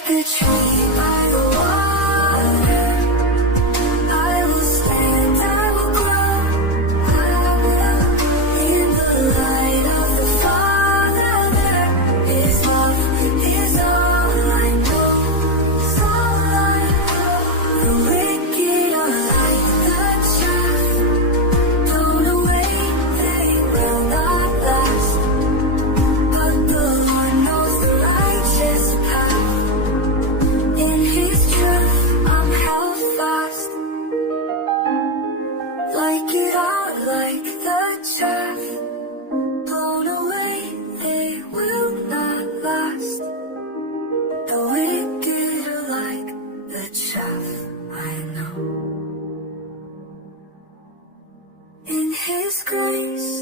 like a tree by the water. I will stand, I will grow. I will in the light of the Father. There is love, is all I know. Is all I know. The wicked are like the chaff, blown away, they will not last. But the Lord knows the righteous path. In His truth, I'm held fast. Like it out, like the chaff, blown away, they will not last. The wicked are like the chaff, I know. In His grace,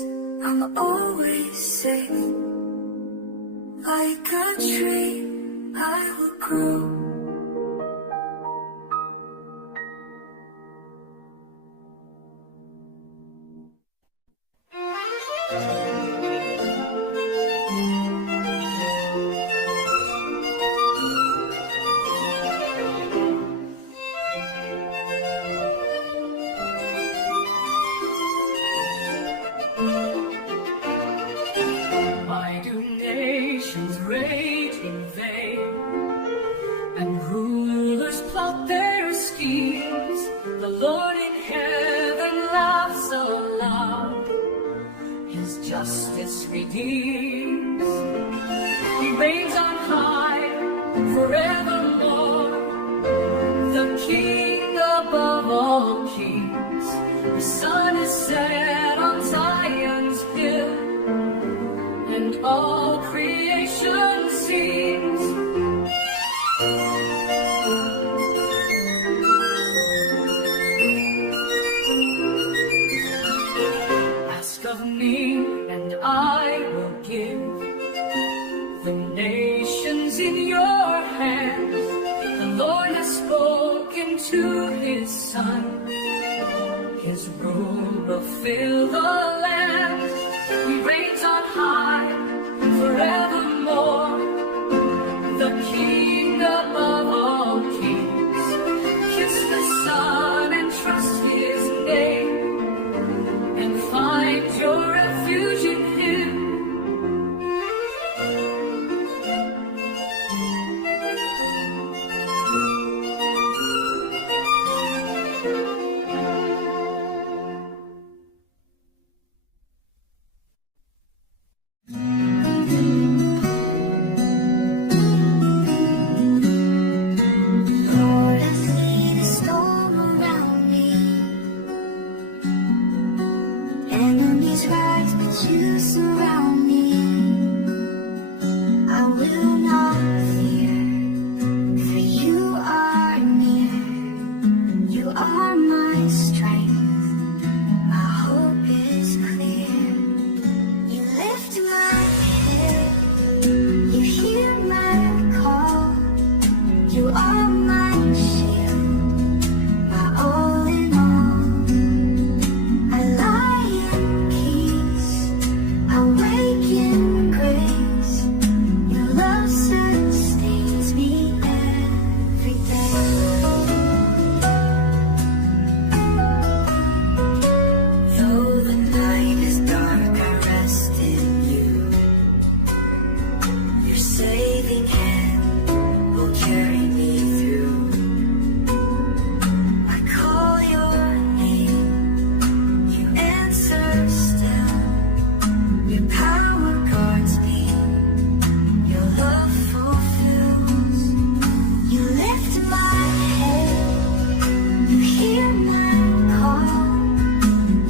I'm always safe. Like a tree, I will grow. Why do nations rage in vain, and rulers plot their schemes? The Lord in heaven laughs aloud, His justice redeems. He reigns on high forevermore, the King above all kings. The sun is set on Zion's hill, and all creation sings. Ask of me, and I will give the nations in your hands. The Lord has spoken to His Son, His rule will fill the land. He reigns on high forevermore, the King above all kings. Kiss the Son and trust His name, and find your refuge in Him. Lord, I see the storm around me. Enemies rise, but you surround me. I will not fear, for you are near. You are my strength, my hope is clear. You lift my head, you hear my call. You are my shield, my all in all. I lie in peace, I wake in grace. Your love sustains me every day. Though the night is dark, I rest in you. Your saving hand will carry me through. I call your name, you answer still. Your power guards me, your love fulfills. You lift my head, you hear my call.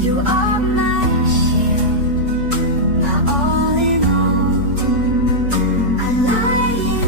You are my shield, my all in all. I lie in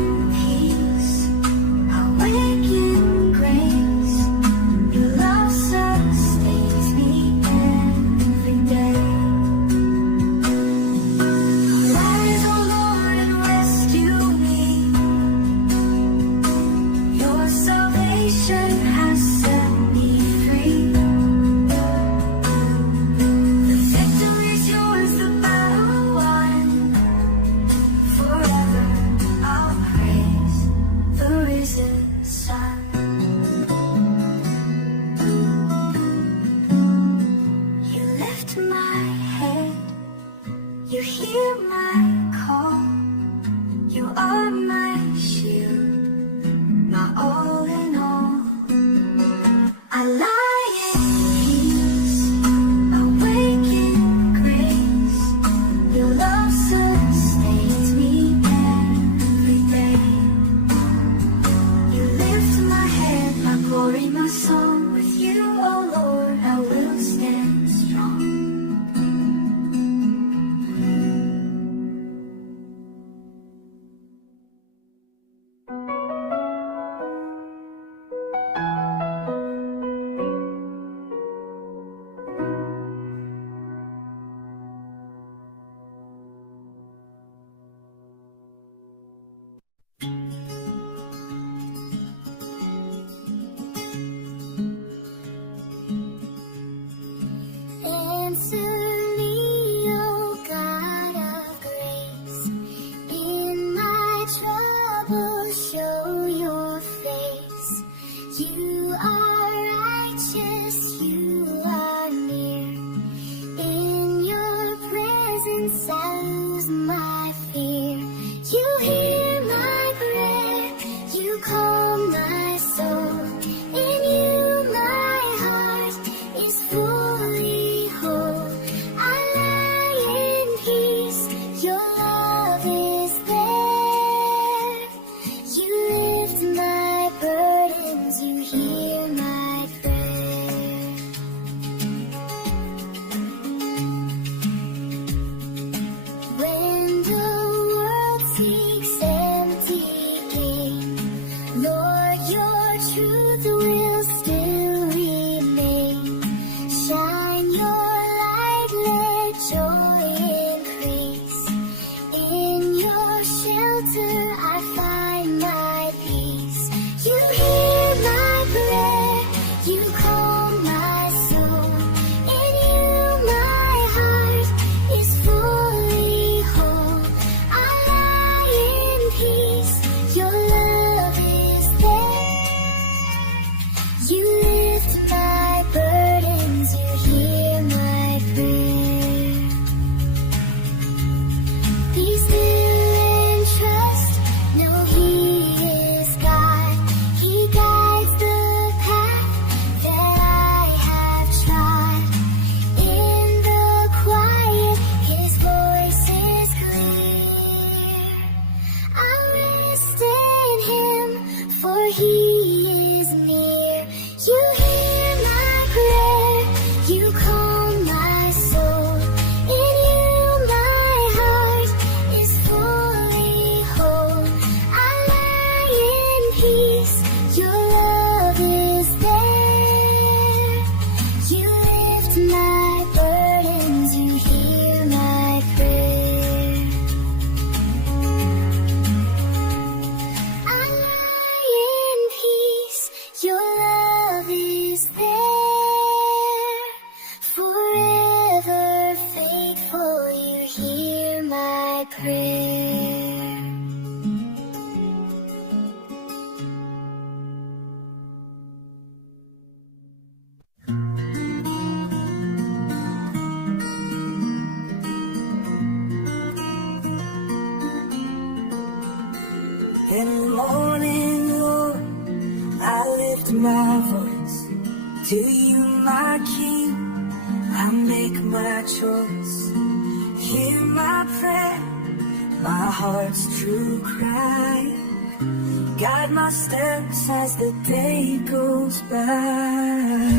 He is near. You hear my prayer, you calm my soul. In you my heart is fully whole. I lie in peace, your love is there. You lift my burdens, you hear my prayer. I lie in peace, your love is there. Forever faithful, you hear my prayer. In the morning, Lord, I lift my voice to you, my King. I make my choice. Hear my prayer, my heart's true cry. Guide my steps as the day goes by.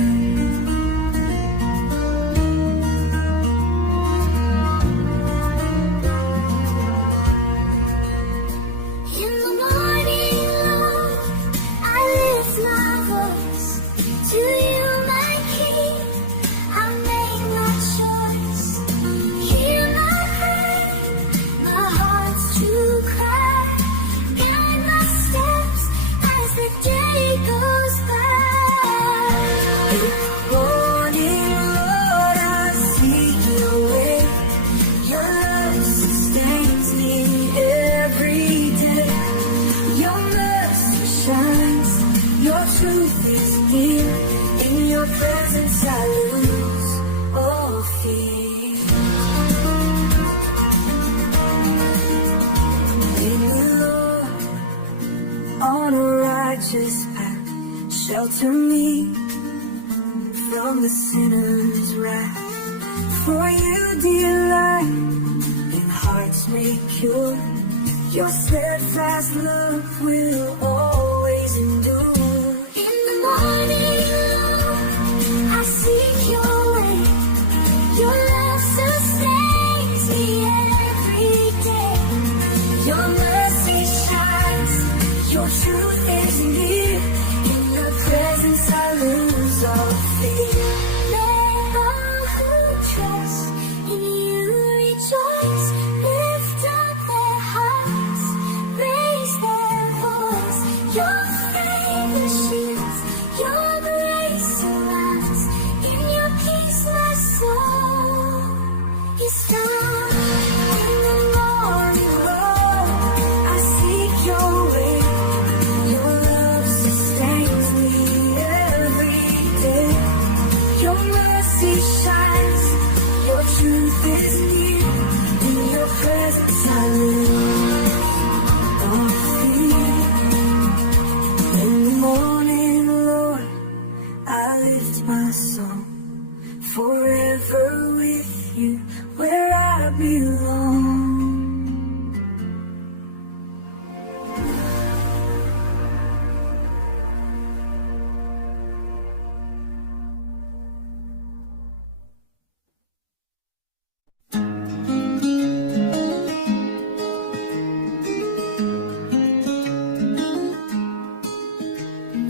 In the morning, Lord, I lift my voice to you, my King. I make my choice. Hear my prayer, my heart's true cry. Guide my steps as the day goes by. In the morning, Lord, I seek your way. Your love sustains me every day. Your mercy shines, your truth is near. In your presence I lose all fear. Lead me, Lord, on a righteous path. Shelter me from the sinner's wrath. For you delight in hearts made pure. Your steadfast love will always endure. In the morning, Lord, I seek your way. Your love sustains me every day. Your mercy shines, your truth is near. In your presence I lose all fear. Let all who trust in you rejoice. Lift up their hearts, raise their voice. Your favor shields, your grace surrounds. In your peace my soul is found. In the morning, Lord, I seek your way. Your love sustains me every day. Your mercy shines, your truth is near. In your presence I lose all fear. In the morning, Lord, I lift my song. Forever with you, where I belong.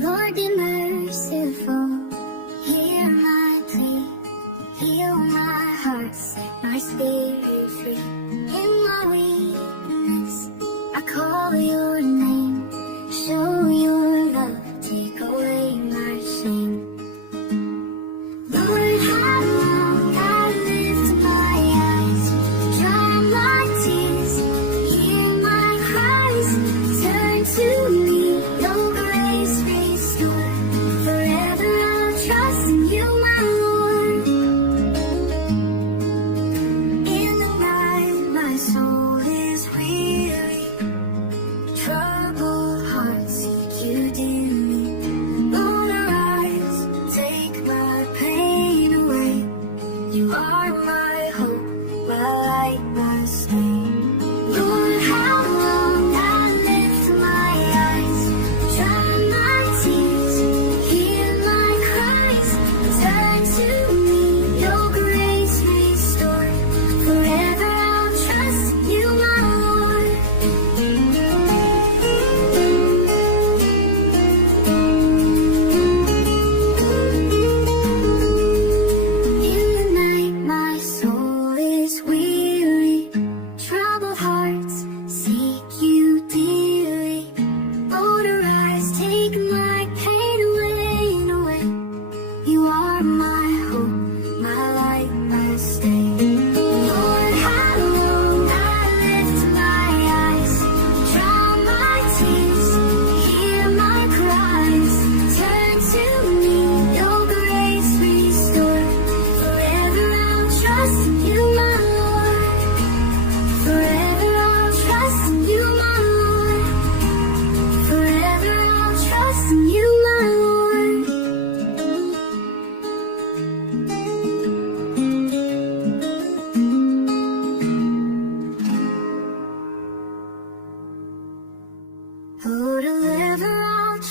Lord, be merciful, hear my plea. Heal my heart, set my spirit free. In my weakness, I call your name. Show your love, take away my shame. Lord, how long I lift my eyes, dry my tears, hear my cries, turn to me, no grace restore. Forever I'll trust in you, my Lord. In the night, my soul is weary, troubled heart seek you dearly. Lord, arise, take my pain away. You are my hope, my light, my stay. Lord, how long I lift my eyes, dry my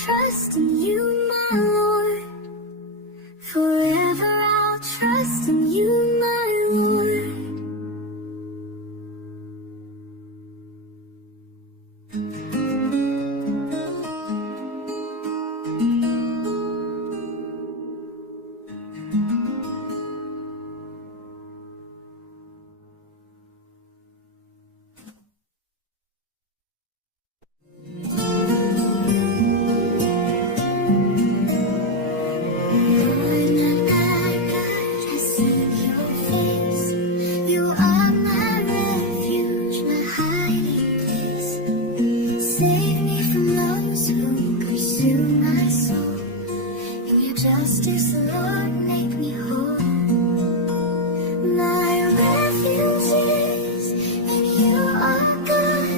trust in you, my Lord. Forever I'll trust in you, my Lord. Justice, Lord, make me whole. My refuge is in you, are God.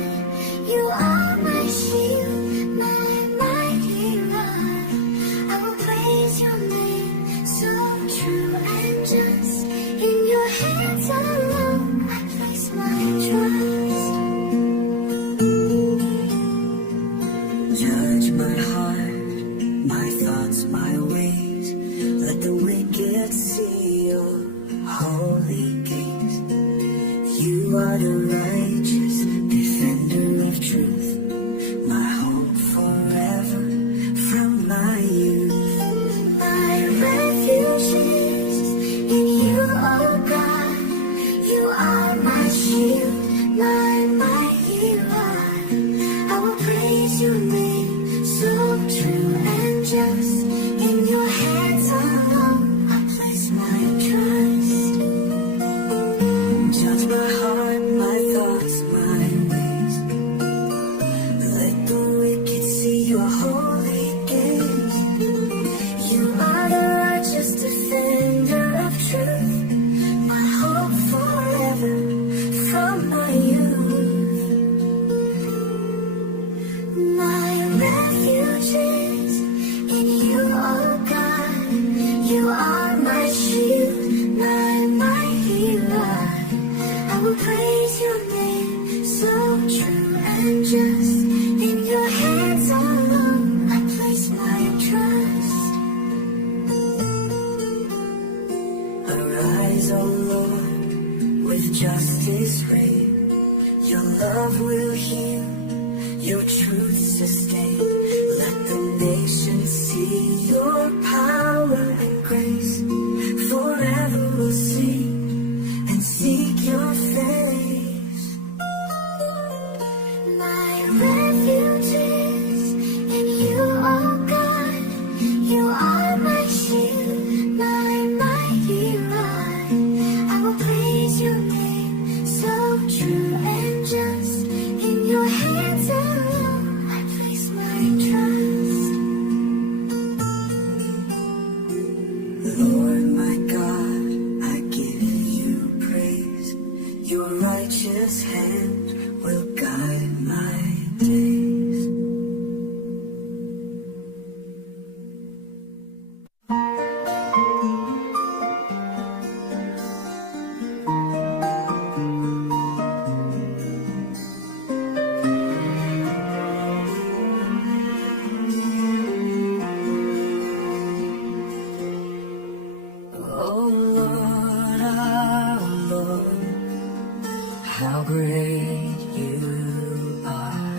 You are my shield, my mighty rod. I will praise your name, so true and just. In your hands alone I place my trust. Judge my heart, my thoughts, my ways. Let the wicked see your holy gaze. You are the righteous defender of truth, my hope forever from my youth. My refuge is in you, oh God. You are my shield, my mighty rod. I will praise your name, so true and just. In your hands alone I place my trust. Judge my heart, my thoughts, my ways. Let the wicked see your holy gaze. You are the righteous defender of truth, my hope forever from my youth. My refuge is in you, oh God. You are my shield, my mighty rod. I will praise your name, so true and just. In your hands alone I place my trust. Arise, O Lord, with justice reign. Your love will heal, your truth sustain. Let the nations see your power and grace. Forever we'll sing and seek your face. My refuge is in you, oh God. You are my shield, my mighty rod. I will praise your name, so true and just. In your hands alone I place my trust. Lord my God, I give you praise. Your righteous hand will guide my days. Oh Lord, how great you are.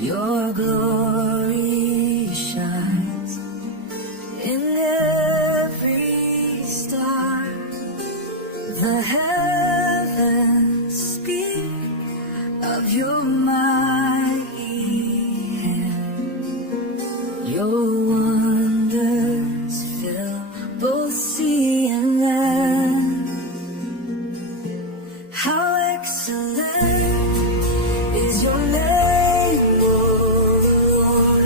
Your glory shines in every star. The heavens speak of your mighty hand. Your wonders fill both sea and land. How excellent is your name, O Lord.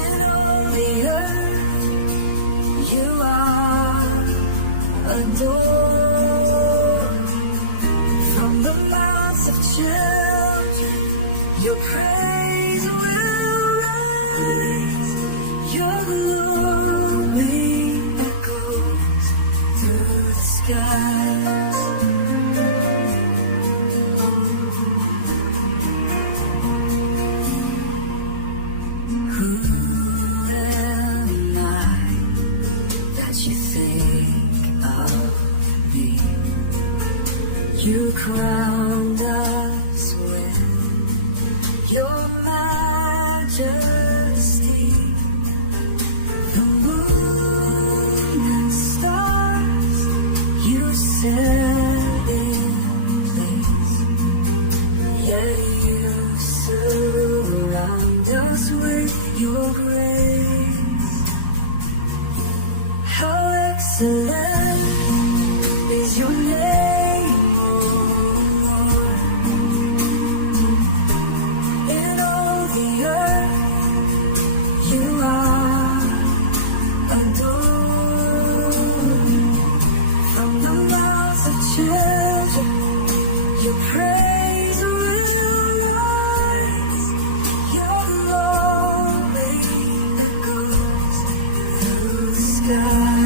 In all the earth you are adored. From the mouths of children your praise will rise. Your glory echoes through the skies. crowned us with your majesty. The moon and stars you set in place, yet you surround us with your grace. How excellent is your name, O Lord. In all the earth you are adored. From the mouths of children your praise will rise. Your glory echoes through the sky.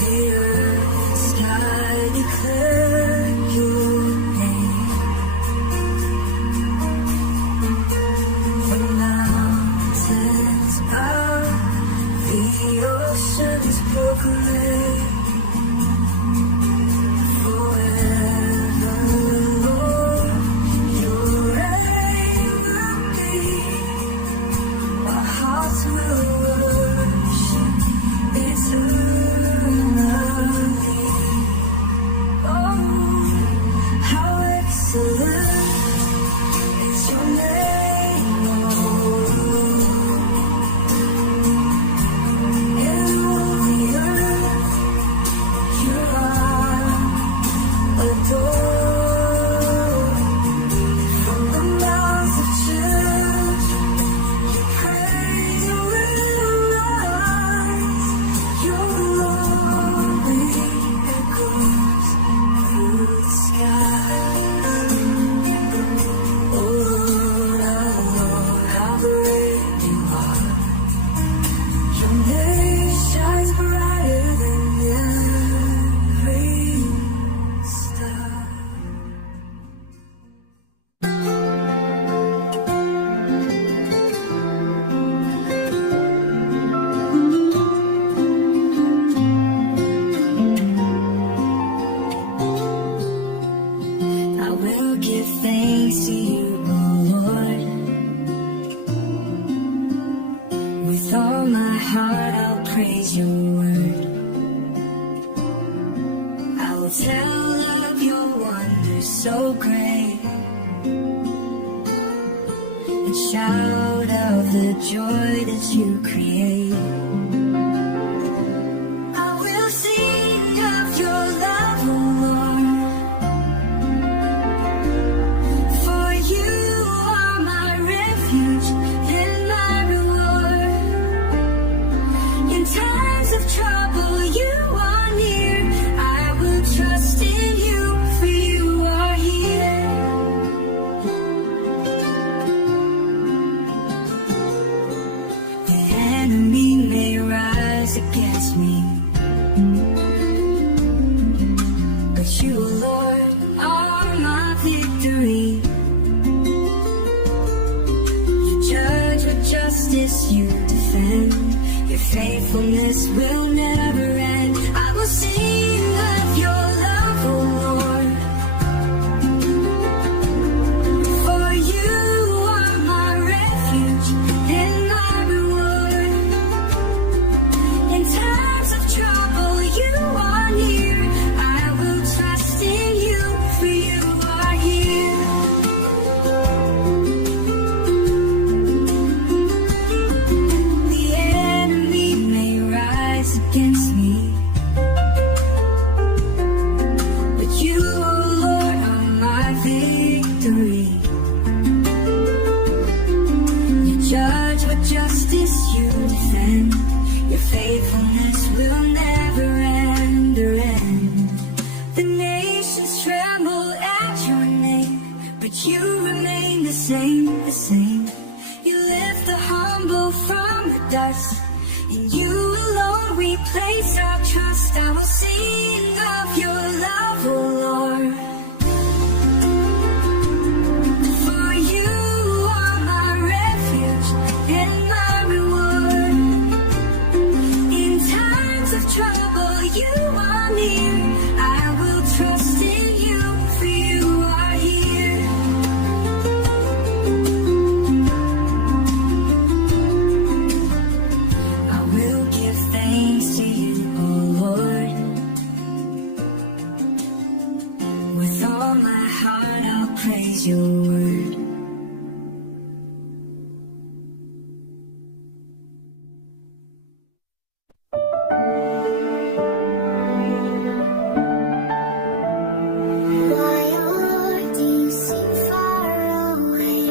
The earth and sky declare your name. The mountains bow, the oceans proclaim. Forever, Lord, your reign will be. Our hearts will worship eternally. Oh, how excellent is your name, Lord. In all the earth you are adored. From the mouths of children your praise will rise. Your glory echoes through the sky. Oh Lord, how great you are. Your name shines brighter than every star. I will give thanks to you, O Lord. With all my heart I'll praise your word. I will tell of your wonders so great, and shout of the joy that you create. I will sing of your love, O Lord. For you are my refuge and my reward. In times of trouble you are near. I will trust in you, for you are here. The enemy may rise against me, but you, Lord, are my victory. You judge with justice, you defend. Your faithfulness will never end. I will sing of your love, O Lord. For you are my refuge and my reward. In times of trouble you are near. I will trust in you, for you are here. The enemy may rise are near, I will trust in you, for you are here. I will give thanks to you, oh Lord. With all my heart I'll praise your word. Why, oh Lord, do you seem far away?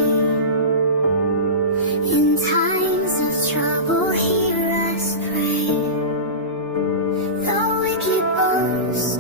In times of trouble, hear us pray. The wicked boast